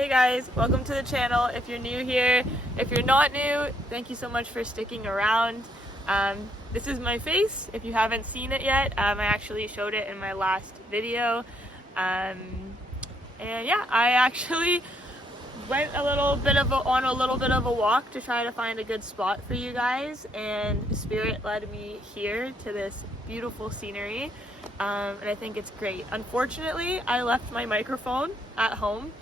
Hey guys, welcome to the channel. If you're new here, if you're not new, thank you so much for sticking around. This is my face. If you haven't seen it yet, I actually showed it in my last video. And yeah, I actually went on a little bit of a walk to try to find a good spot for you guys, and Spirit led me here to this beautiful scenery, and I think it's great. Unfortunately, I left my microphone at home,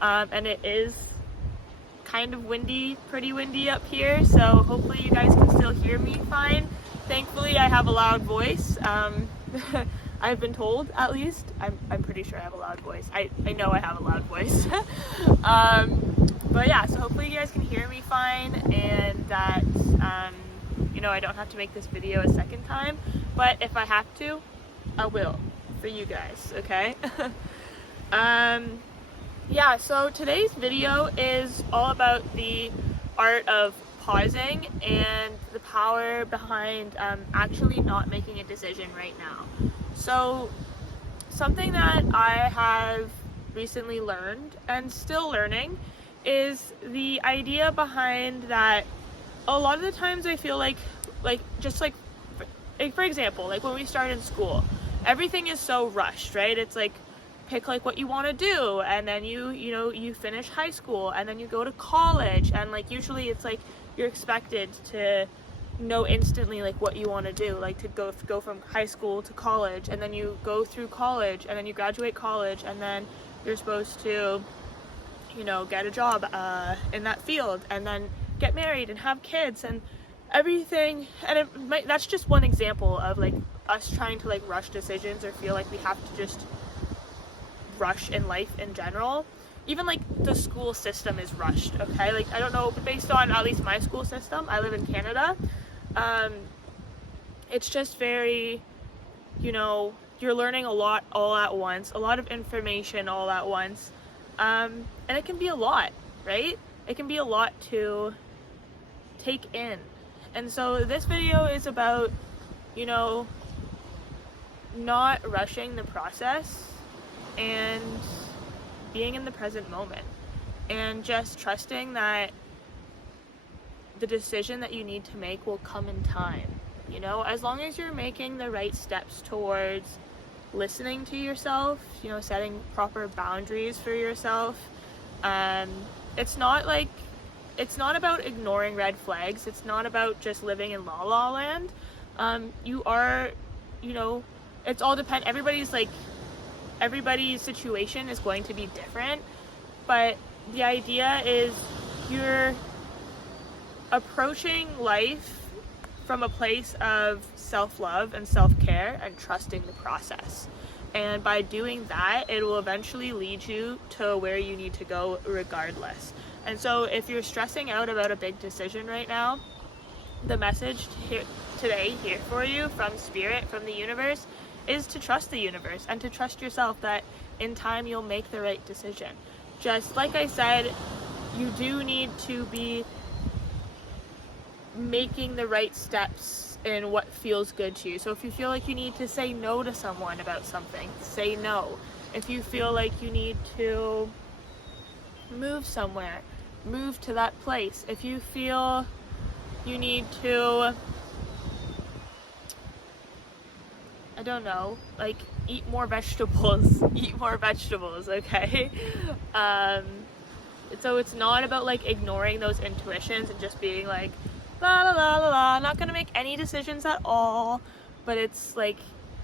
and it is kind of windy, pretty windy up here, so hopefully you guys can still hear me fine. Thankfully, I have a loud voice. I've been told, at least. I'm pretty sure I have a loud voice. I know I have a loud voice. But yeah, so hopefully you guys can hear me fine, and that, you know, I don't have to make this video a second time. But if I have to, I will, for you guys, okay? Yeah, so today's video is all about the art of pausing and the power behind actually not making a decision right now. So something that I have recently learned and still learning is the idea behind that. A lot of the times I feel like for example, like when we start in school, everything is so rushed, right? It's like, pick like what you want to do, and then you finish high school, and then you go to college, and like usually it's like you're expected to know instantly like what you want to do, like to go from high school to college, and then you go through college, and then you graduate college, and then you're supposed to, you know, get a job in that field, and then get married and have kids and everything. And that's just one example of like us trying to like rush decisions or feel like we have to just rush in life in general. Even like the school system is rushed, okay? Like, I don't know, based on at least my school system, I live in Canada, it's just very, you know, you're learning a lot all at once, a lot of information all at once, and it can be a lot, right? It can be a lot to take in. And so this video is about, you know, not rushing the process and being in the present moment, and just trusting that the decision that you need to make will come in time. You know, as long as you're making the right steps towards listening to yourself, you know, setting proper boundaries for yourself. It's not about ignoring red flags. It's not about just living in la la land. You are, you know, it's all everybody's situation is going to be different, but the idea is you're approaching life from a place of self-love and self-care and trusting the process. And by doing that, it will eventually lead you to where you need to go regardless. And so if you're stressing out about a big decision right now, the message today here for you from Spirit, from the universe, is to trust the universe and to trust yourself that in time you'll make the right decision. Just like I said, you do need to be making the right steps in what feels good to you. So if you feel like you need to say no to someone about something, say no. If you feel like you need to move somewhere, move to that place. If you feel you need to, I don't know, like eat more vegetables, okay? So it's not about like ignoring those intuitions and just being like, la la la la la, not gonna make any decisions at all. But it's like,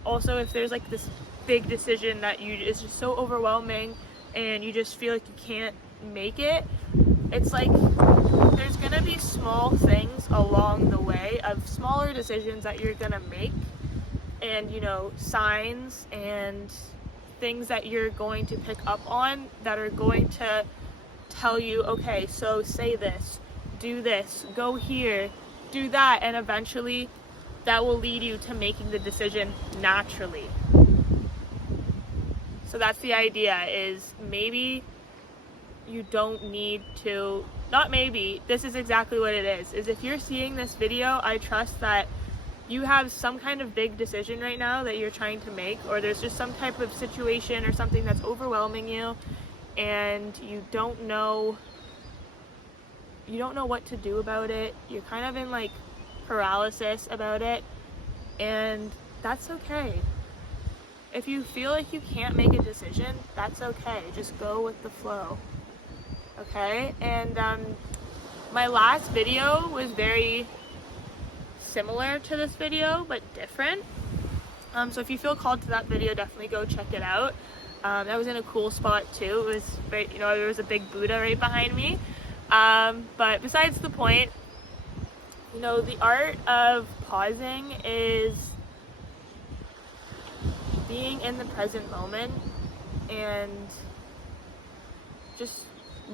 also if there's like this big decision that is just so overwhelming and you just feel like you can't make it, it's like there's gonna be small things along the way of smaller decisions that you're gonna make, and, you know, signs and things that you're going to pick up on that are going to tell you, okay, so say this, do this, go here, do that, and eventually that will lead you to making the decision naturally. So that's the idea, is maybe you don't need to, not maybe, this is exactly what it is if you're seeing this video, I trust that you have some kind of big decision right now that you're trying to make, or there's just some type of situation or something that's overwhelming you, and you don't know what to do about it. You're kind of in like paralysis about it, and that's okay. If you feel like you can't make a decision, that's okay. Just go with the flow. Okay? And my last video was very similar to this video, but different. So if you feel called to that video, definitely go check it out. That was in a cool spot too. It was very, there was a big Buddha right behind me. But besides the point, the art of pausing is being in the present moment and just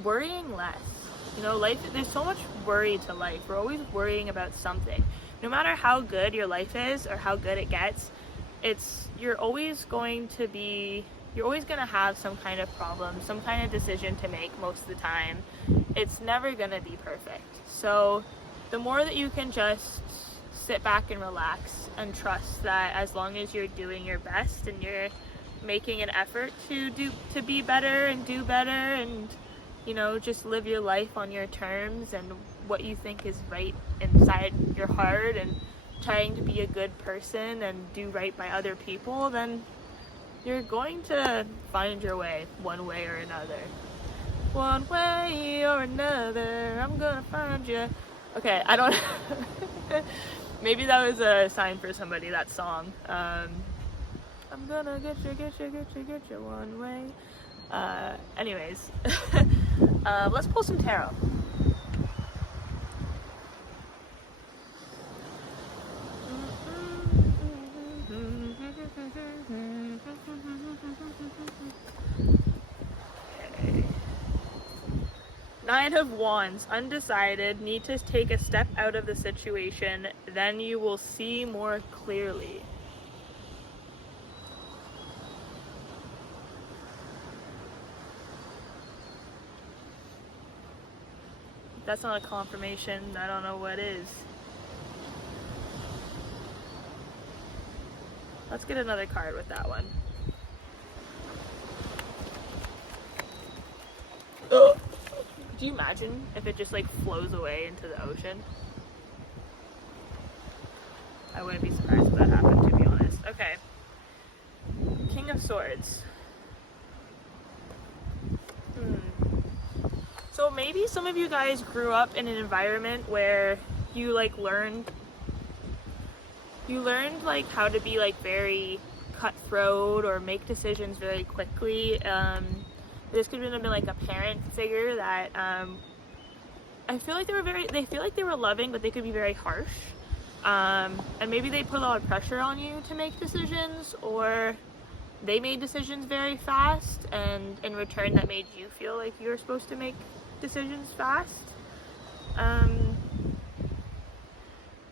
worrying less. Life, there's so much worry to life. We're always worrying about something. No matter how good your life is or how good it gets, you're always going to have some kind of problem, some kind of decision to make most of the time. It's never going to be perfect. So the more that you can just sit back and relax and trust that as long as you're doing your best and you're making an effort to be better and do better and just live your life on your terms and what you think is right inside your heart and trying to be a good person and do right by other people, then you're going to find your way one way or another. One way or another, I'm gonna find you. Okay, I don't maybe that was a sign for somebody, that song. I'm gonna get you one way. Anyways, let's pull some tarot. Okay. Nine of Wands, undecided, need to take a step out of the situation, then you will see more clearly. If that's not a confirmation, I don't know what is. Let's get another card with that one. Oh. Could you imagine if it just like flows away into the ocean? I wouldn't be surprised if that happened, to be honest. Okay. King of Swords. So maybe some of you guys grew up in an environment where you like learned like how to be like very cutthroat or make decisions very quickly. This could have been like a parent figure that I feel like they feel like they were loving, but they could be very harsh. And maybe they put a lot of pressure on you to make decisions, or they made decisions very fast, and in return that made you feel like you were supposed to make decisions fast.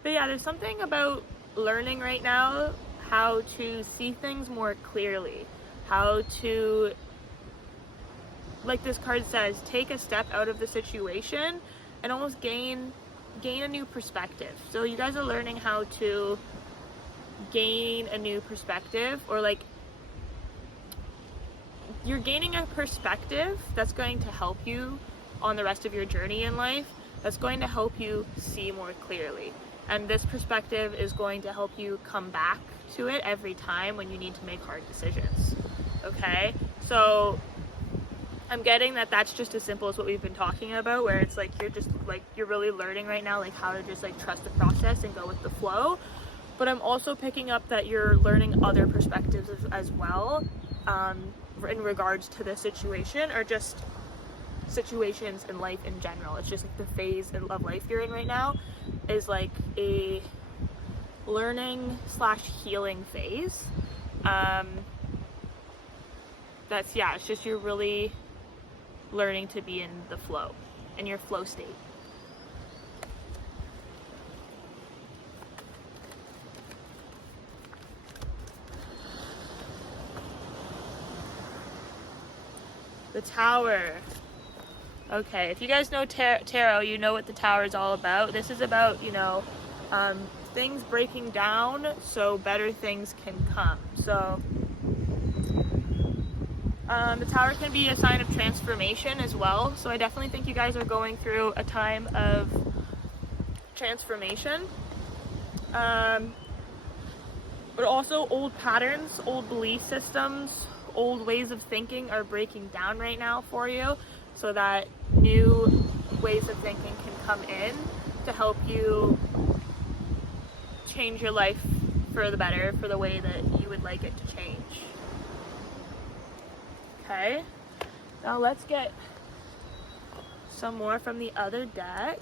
But yeah, there's something about learning right now how to see things more clearly, how to, like this card says, take a step out of the situation and almost gain a new perspective. So you guys are learning how to gain a new perspective, or like you're gaining a perspective that's going to help you on the rest of your journey in life, that's going to help you see more clearly. And this perspective is going to help you come back to it every time when you need to make hard decisions. Okay? So I'm getting that that's just as simple as what we've been talking about, where it's like you're really learning right now like how to just like trust the process and go with the flow. But I'm also picking up that you're learning other perspectives as well, in regards to the situation, or just situations in life in general. It's just like the phase of life you're in right now is like a learning / healing phase. It's just you're really learning to be in the flow, in your flow state. The Tower. Okay, if you guys know tarot, you know what the Tower is all about. This is about, things breaking down so better things can come. So, The Tower can be a sign of transformation as well. So I definitely think you guys are going through a time of transformation. But also old patterns, old belief systems, old ways of thinking are breaking down right now for you, so that new ways of thinking can come in to help you change your life for the better, for the way that you would like it to change. Okay, now let's get some more from the other deck.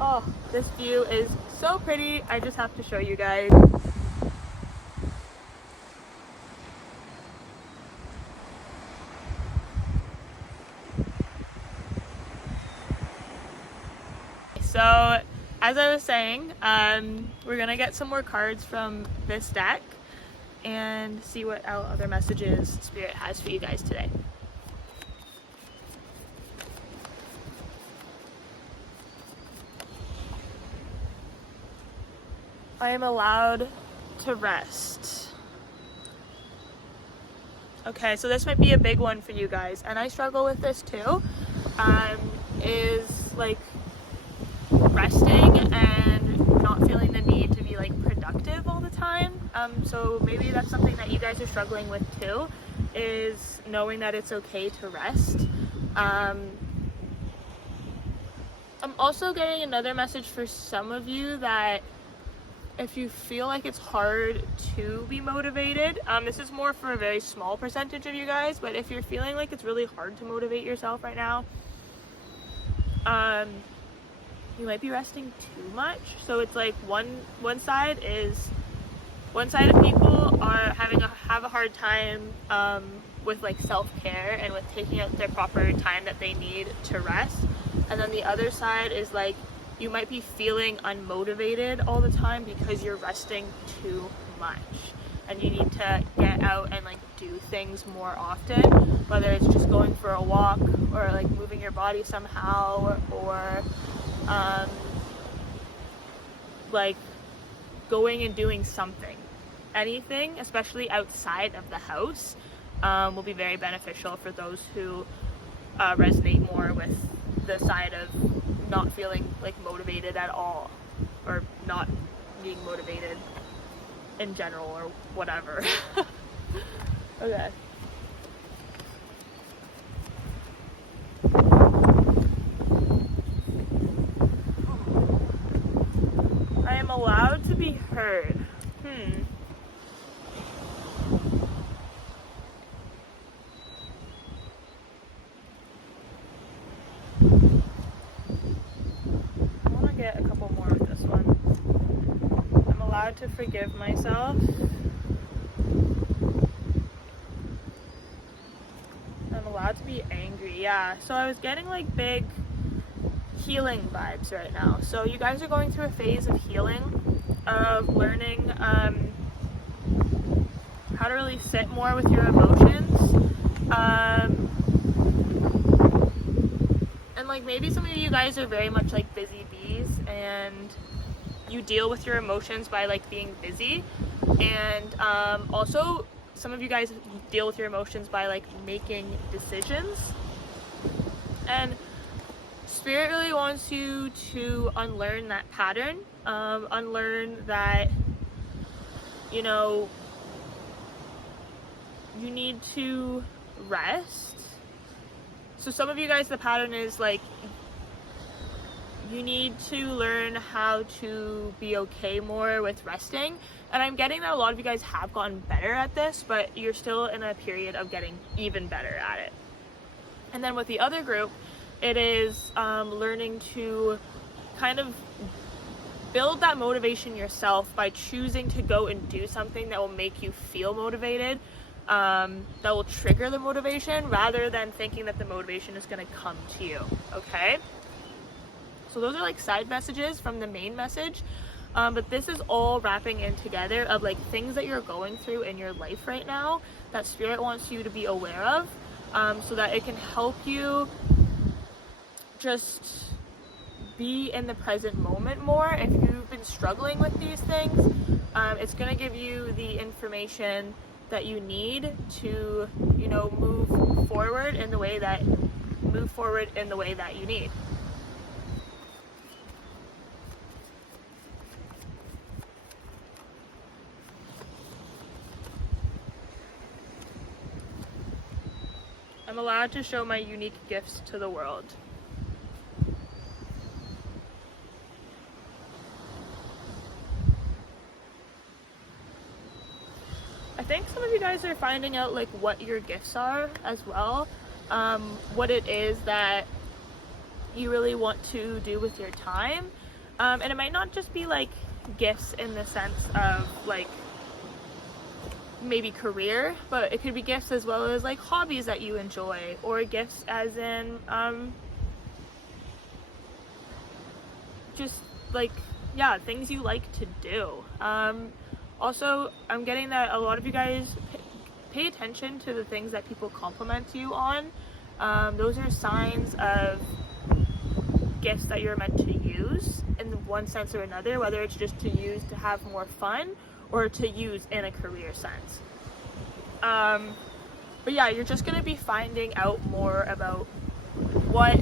Oh, this view is so pretty. I just have to show you guys. So, as I was saying, we're gonna get some more cards from this deck and see what other messages Spirit has for you guys today. I am allowed to rest. Okay, so this might be a big one for you guys, and I struggle with this too, is like resting and not feeling the need to be like productive all the time. So maybe that's something that you guys are struggling with too, is knowing that it's okay to rest. I'm also getting another message for some of you that if you feel like it's hard to be motivated, this is more for a very small percentage of you guys, but if you're feeling like it's really hard to motivate yourself right now, you might be resting too much. So it's like one side of people are have a hard time with like self-care and with taking out their proper time that they need to rest, and then the other side is like you might be feeling unmotivated all the time because you're resting too much and you need to get out and like do things more often, whether it's just going for a walk or like moving your body somehow, or like going and doing something. Anything, especially outside of the house, will be very beneficial for those who resonate more with the side of not feeling like motivated at all, or not being motivated in general, or whatever. Okay. I am allowed to be heard. Get a couple more of this one. I'm allowed to forgive myself. I'm allowed to be angry. Yeah, so I was getting like big healing vibes right now. So you guys are going through a phase of healing, of learning how to really sit more with your emotions. And like maybe some of you guys are very much like busy bees, and you deal with your emotions by like being busy, and also some of you guys deal with your emotions by like making decisions. And Spirit really wants you to unlearn that pattern, unlearn that, you know, you need to rest. So some of you guys, the pattern is like you need to learn how to be okay more with resting, and I'm getting that a lot of you guys have gotten better at this, but you're still in a period of getting even better at it. And then with the other group, it is learning to kind of build that motivation yourself by choosing to go and do something that will make you feel motivated, that will trigger the motivation, rather than thinking that the motivation is going to come to you. Okay, so those are like side messages from the main message, but this is all wrapping in together of like things that you're going through in your life right now that Spirit wants you to be aware of, so that it can help you just be in the present moment more. If you've been struggling with these things, it's going to give you the information that you need to, you know, move forward in the way that you need. I'm allowed to show my unique gifts to the world. I think some of you guys are finding out like what your gifts are as well, what it is that you really want to do with your time, and it might not just be like gifts in the sense of like maybe career, but it could be gifts as well as like hobbies that you enjoy, or gifts as in just like, yeah, things you like to do. Also, I'm getting that a lot of you guys pay attention to the things that people compliment you on. Those are signs of gifts that you're meant to use in one sense or another, whether it's just to use to have more fun or to use in a career sense. But yeah, you're just going to be finding out more about what,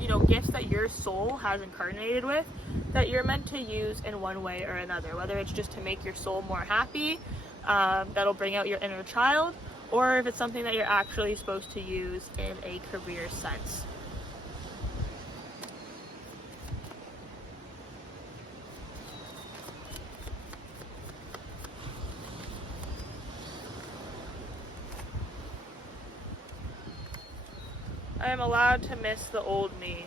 you know, gifts that your soul has incarnated with that you're meant to use in one way or another, whether it's just to make your soul more happy, that'll bring out your inner child, or if it's something that you're actually supposed to use in a career sense. I am allowed to miss the old me.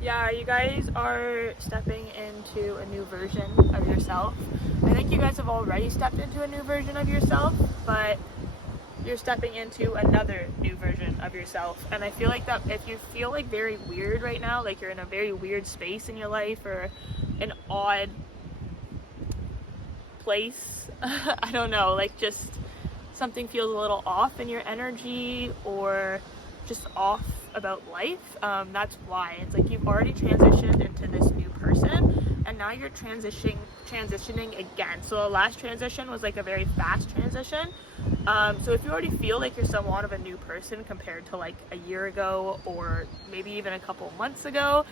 Yeah, you guys are stepping into a new version of yourself. I think you guys have already stepped into a new version of yourself, but you're stepping into another new version of yourself. And I feel like that if you feel like very weird right now, like you're in a very weird space in your life or an odd place, I don't know, like just something feels a little off in your energy or just off about life, that's why. It's like you've already transitioned into this new person and now you're transitioning again. So the last transition was like a very fast transition. So if you already feel like you're somewhat of a new person compared to like a year ago or maybe even a couple months ago,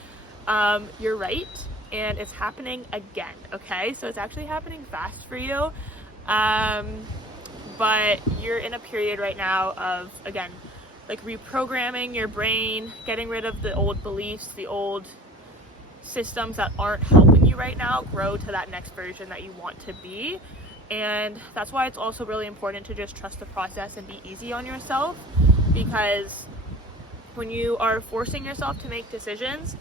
you're right, and it's happening again, okay? So it's actually happening fast for you, but you're in a period right now of, again, like reprogramming your brain, getting rid of the old beliefs, the old systems that aren't helping you right now grow to that next version that you want to be. And that's why it's also really important to just trust the process and be easy on yourself, because when you are forcing yourself to make decisions,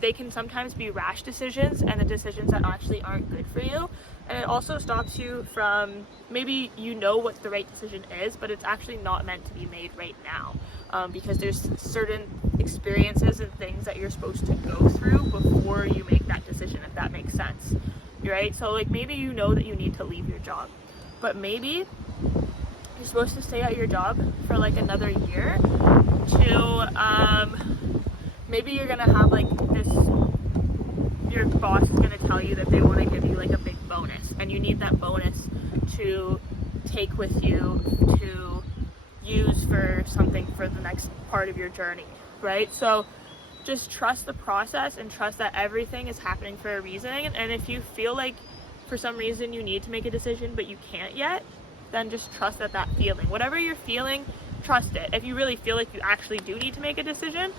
they can sometimes be rash decisions and the decisions that actually aren't good for you. And it also stops you from, maybe you know what the right decision is, but it's actually not meant to be made right now, because there's certain experiences and things that you're supposed to go through before you make that decision, if that makes sense. Right? So like maybe you know that you need to leave your job, but maybe you're supposed to stay at your job for like another year till maybe you're gonna have like this, your boss is gonna tell you that they want to give you like a big bonus, and you need that bonus to take with you to use for something for the next part of your journey, right? So just trust the process and trust that everything is happening for a reason. And if you feel like for some reason you need to make a decision but you can't yet, then just trust that feeling. Whatever you're feeling, trust it. If you really feel like you actually do need to make a decision,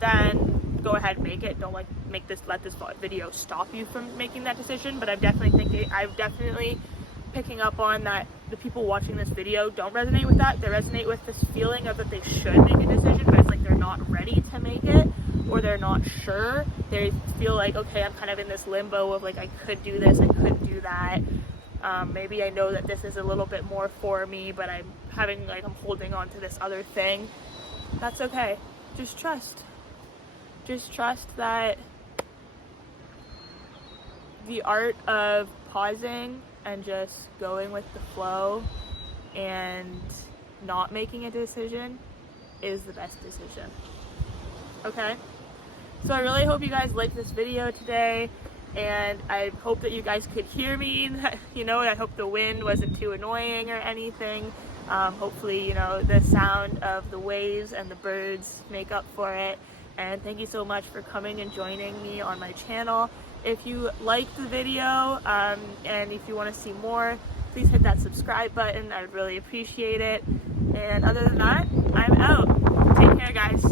then go ahead and make it. Don't let this video stop you from making that decision. But I'm definitely picking up on that the people watching this video don't resonate with that. They resonate with this feeling of that they should make a decision, but it's like they're not ready to make it, or they're not sure. They feel like, okay, I'm kind of in this limbo of like, I could do this, I could do that. Maybe I know that this is a little bit more for me, but I'm holding on to this other thing. That's okay. just trust. Just trust that the art of pausing and just going with the flow and not making a decision is the best decision. Okay? So I really hope you guys liked this video today, and I hope that you guys could hear me, you know, and I hope the wind wasn't too annoying or anything. Hopefully, you know, the sound of the waves and the birds make up for it. And thank you so much for coming and joining me on my channel. If you liked the video, and if you want to see more, please hit that subscribe button. I would really appreciate it. And other than that, I'm out. Take care, guys.